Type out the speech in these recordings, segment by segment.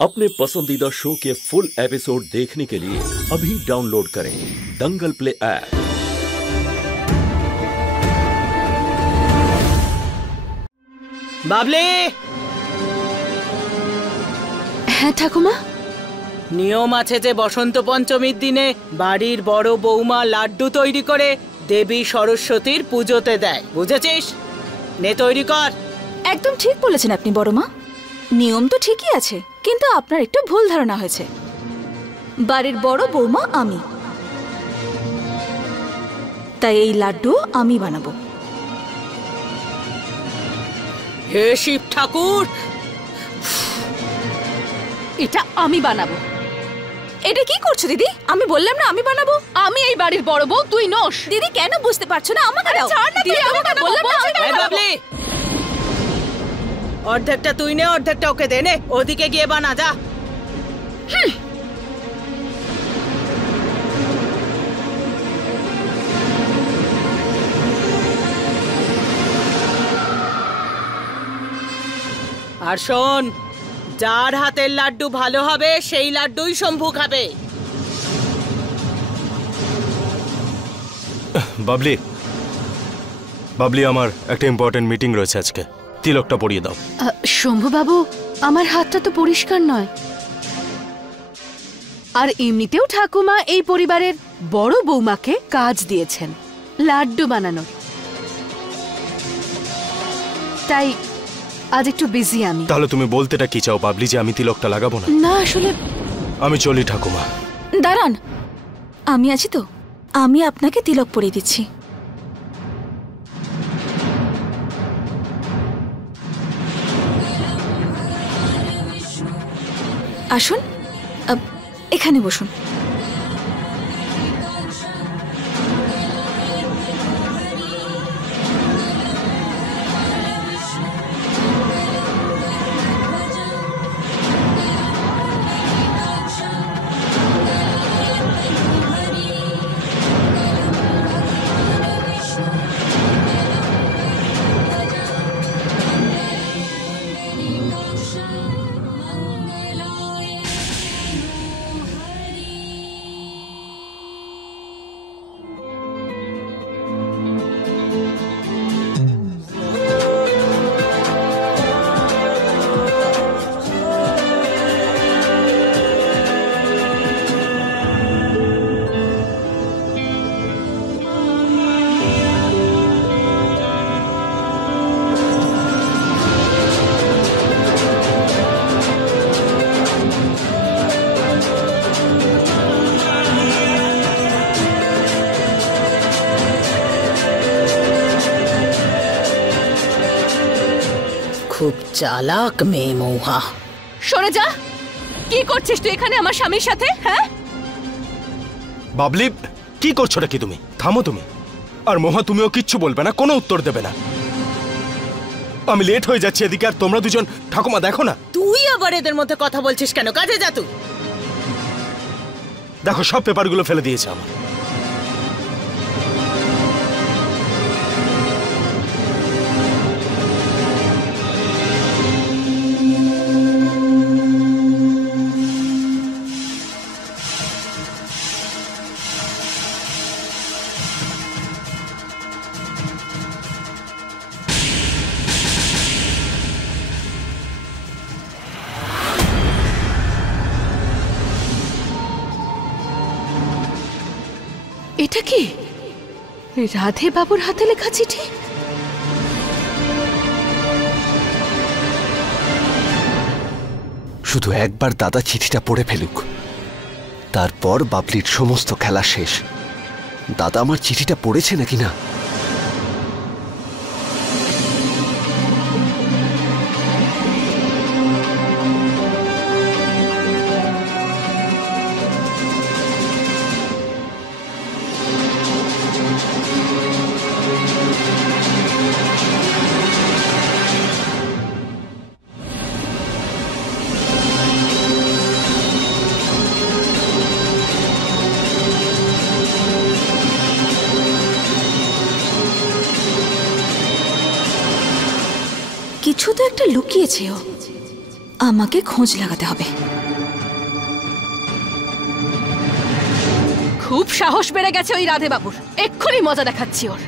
अपने पसंदीदा शो के फुल एपिसोड देखने के लिए अभी डाउनलोड करें दंगल प्ले ऐप। বাবলি, হ্যাঁ ঠাকুমা। নিয়ম আছে যে বসন্ত পঞ্চমীর দিনে বাড়ির বড় বৌমা লাড্ডু তৈরি করে দেবী সরস্বতীর পুজোতে দেয়, বুঝেছিস? নে তৈরি কর। একদম ঠিক বলেছেন আপনি বড় মা, নিয়ম তো ঠিকই আছে, কিন্তু আপনার একটু ভুল ধারণা হয়েছে। বাড়ির বড় বৌমা আমি, তাই এই লাড্ডু আমি বানাবো। হে শিব ঠাকুর, এটা আমি বানাবো। এটা কি করছো দিদি? আমি বললাম না আমি বানাবো। আমি এই বাড়ির বড় বউ, তুই নস। দিদি কেন বুঝতে পারছো না? আমাকে দাও। দিদি আমাকে বললাম না আমি বানাবো। বাবলি, অর্ধেকটা তুই নে, অর্ধেকটা ওকে দে। নে ওদিকে গিয়ে বানা যা। আর শোন, যার হাতের লাড্ডু ভালো হবে সেই লাড্ডুই শম্ভু খাবে। বাবলি, বাবলি, আমার একটা ইম্পর্টেন্ট মিটিং রয়েছে আজকে, তিলকটা পরিয়ে দাও। শম্ভু বাবু, আমার হাতটা তো পরিষ্কার নয়, আর এমনিতেও ঠাকুমা এই পরিবারের বড় বৌমাকে কাজ দিয়েছেন লাড্ডু বানানোর, তাই আজ একটু বিজি আমি। তাহলে তুমি বলতেটা কি চাও বাবলি, যে আমি তিলকটা লাগাবো না? না আসলে আমি চলি ঠাকুমা। দাঁড়ান, আমি আছি তো, আমি আপনাকে তিলক পরিয়ে দিচ্ছি। আসুন, এখানে বসুন। খুব চালাক মেয়ে মৌহা। সরে যা। কি করছিস তুই এখানে আমার স্বামীর সাথে? হ্যাঁ বাবলি, কি করছোটা কি তুমি? থামো তুমি। আর মোহা, তুমিও কিচ্ছু বলবে না, কোনো উত্তর দেবে না। আমি লেট হয়ে যাচ্ছি এদিকে, আর তোমরা দুজন। ঠাকুমা দেখো না। তুই আবার এদের মধ্যে কথা বলছিস কেন? কাজে যা তুই। দেখো, সব পেপারগুলো ফেলে দিয়েছে আমার। এটা কি রাধে বাবুর হাতে লেখা চিঠি? শুধু একবার দাদা চিঠিটা পড়ে ফেলুক, তারপর বাবলির সমস্ত খেলা শেষ। দাদা আমার চিঠিটা পড়েছে নাকি না? কিছু তো একটা লুকিয়েছে ও। আমাকে খোঁজ লাগাতে হবে। খুব সাহস বেড়ে গেছে ওই রাধে বাবুর, এক্ষুনি মজা দেখাচ্ছি ওর।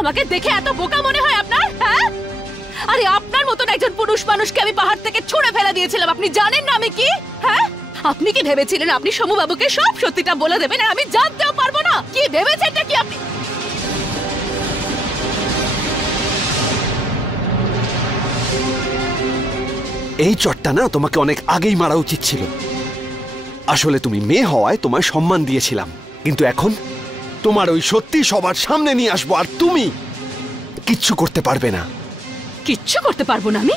আমাকে দেখে এত বোকা মনে হয় আপনার? হ্যাঁ, আরে আপনার মতন একজন পুরুষ মানুষকে আমি পাহাড় থেকে ছুঁড়ে ফেলে দিয়েছিলাম। আপনি জানেন না আমি কি? হ্যাঁ, আপনি কি ভেবেছিলেন আপনি সমু বাবুকে সব সত্যিটা বলে দেবেন আর আমি জানতেও পারবো না? কি ভেবেছেন কি আপনি? এই চটটা না তোমাকে অনেক আগেই মারা উচিত ছিল। আসলে তুমি মেয়ে হওয়ায় তোমায় সম্মান দিয়েছিলাম, কিন্তু এখন তোমার ওই সত্যি সবার সামনে নিয়ে আসবো আর তুমি কিচ্ছু করতে পারবে না। কিচ্ছু করতে পারবো না আমি?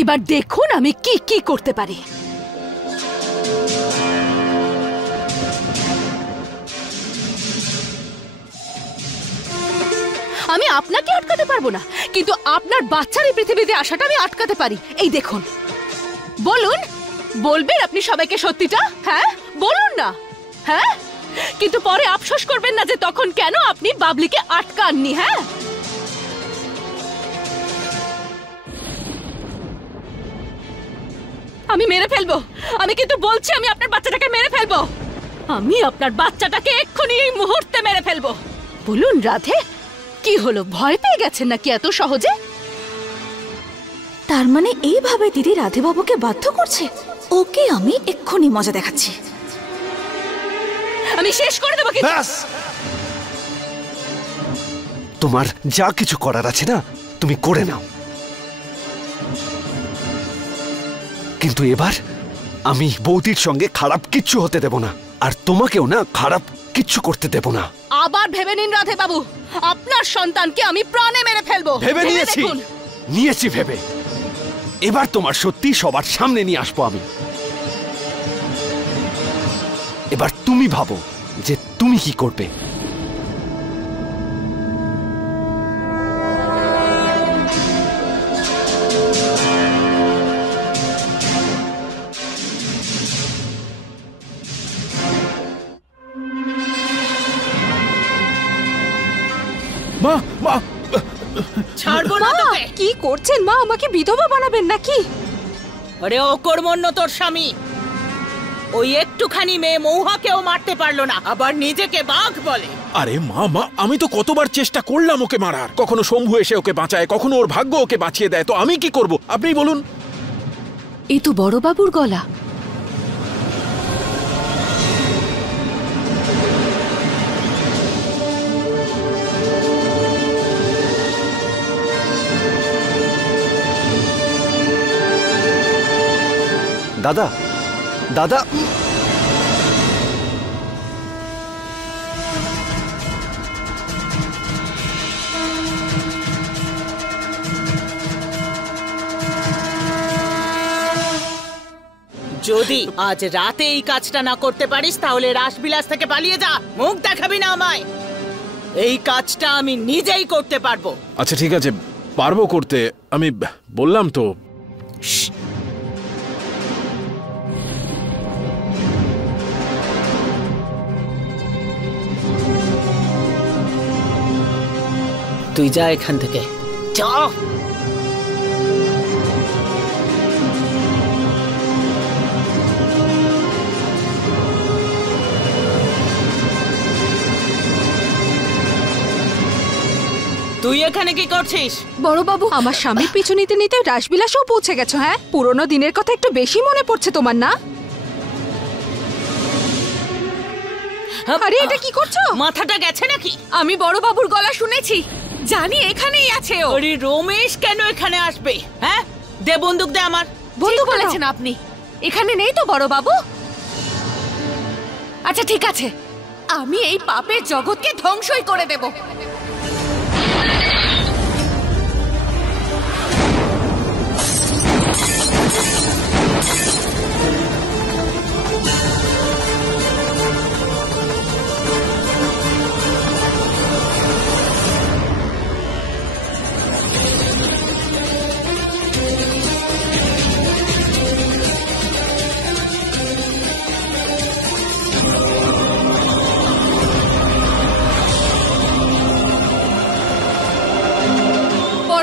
এবার দেখুন আমি কি কি করতে পারি। আমি আপনাকে আটকাতে পারবো না, কিন্তু আপনার বাচ্চার এই পৃথিবীতে আসাটা আমি আটকাতে পারি। এই দেখুন, বলুন, বলবেন আপনি সবাইকে সত্যিটা? হ্যাঁ বলুন না। হ্যাঁ, কিন্তু পরে আফসোস করবেন না যে তখন কেন আপনি বাবলিকে আটকাননি। হ্যাঁ, আমি মেরে ফেলবো। আমি কিন্তু বলছি আমি আপনার বাচ্চাটাকে মেরে ফেলবো। আমি আপনার বাচ্চাটাকে এক্ষুনি এই মুহূর্তে মেরে ফেলবো। বলুন রাধে, কি হলো, ভয় পেয়ে গেছেন নাকি এত সহজে? তার মানে এইভাবে দিদি রাধে বাবুকে বাধ্য করছে? ওকে আমি এক্ষুনি মজা দেখাচ্ছি। আমি শেষ করে দেবো। ব্যাস, তোমার যা কিছু করার আছে না তুমি করে নাও, কিন্তু এবার আমি বৌদির সঙ্গে খারাপ কিচ্ছু হতে দেব না, আর তোমাকেও না খারাপ কিচ্ছু করতে দেব না। আবার ভেবে নিন রাধে বাবু, আপনার সন্তানকে আমি প্রাণে মেরে ফেলবো। ভেবে নিয়েছি ভেবে। এবার তোমার সত্যি সবার সামনে নিয়ে আসবো আমি। এবার তুমি ভাবো যে তুমি কি করবে। মা, মা, ছাড়বো না তোকে। কি করছেন মা? আমাকে বিধবা বানাবেন নাকি? আরে অকর্মণ্য তোর স্বামী, ওই একটুখানি মেয়ে মৌহাকেও মারতে পারলো না, আবার নিজেকে বাঘ বলে। আরে মা, মা, আমি তো কতবার চেষ্টা করলাম ওকে মারার। কখনো শম্ভু এসে ওকে বাঁচায়, কখনো ওর ভাগ্য ওকে বাঁচিয়ে দেয়। তো আমি কি করব আপনি বলুন? এই তো বড় বাবুর গলা। দাদা, দাদা, যদি আজ রাতে এই কাজটা না করতে পারিস তাহলে রাসবিলাস থেকে পালিয়ে যা, মুখ দেখাবি না আমায়। এই কাজটা আমি নিজেই করতে পারবো। আচ্ছা ঠিক আছে, পারবো করতে, আমি বললাম তো। তুই যা এখান থেকে, যা। তুই এখানে কি করছিস? বড় বাবু, আমার স্বামীর পিছু নিতে নিতে রাসবিলাসও পৌঁছে গেছো। হ্যাঁ, পুরনো দিনের কথা একটু বেশি মনে পড়ছে তোমার না? আরে এটা কি করছো? মাথাটা গেছে নাকি? আমি বড় বাবুর গলা শুনেছি, জানি এখানেই আছে ও। আরে রমেশ কেন এখানে আসবে? হ্যাঁ, দে বন্দুক দে আমার। বন্দুক বলেছেন আপনি? এখানে নেই তো বড় বাবু। আচ্ছা ঠিক আছে, আমি এই পাপের জগৎকে ধ্বংসই করে দেব।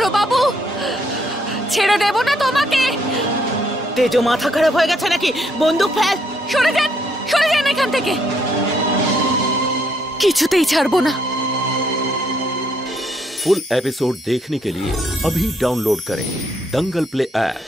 করো বাবু, ছেড়ে দেব না তোমাকে। তেজো মাথা খারাপ হয়ে গেছে নাকি? বন্দুক ফেল। সরে যান, সরে যান এখান থেকে। কিছুতেই ছাড়বো না। फुल एपिसोड देखने के लिए अभी डाउनलोड करें दंगल प्ले ऐप।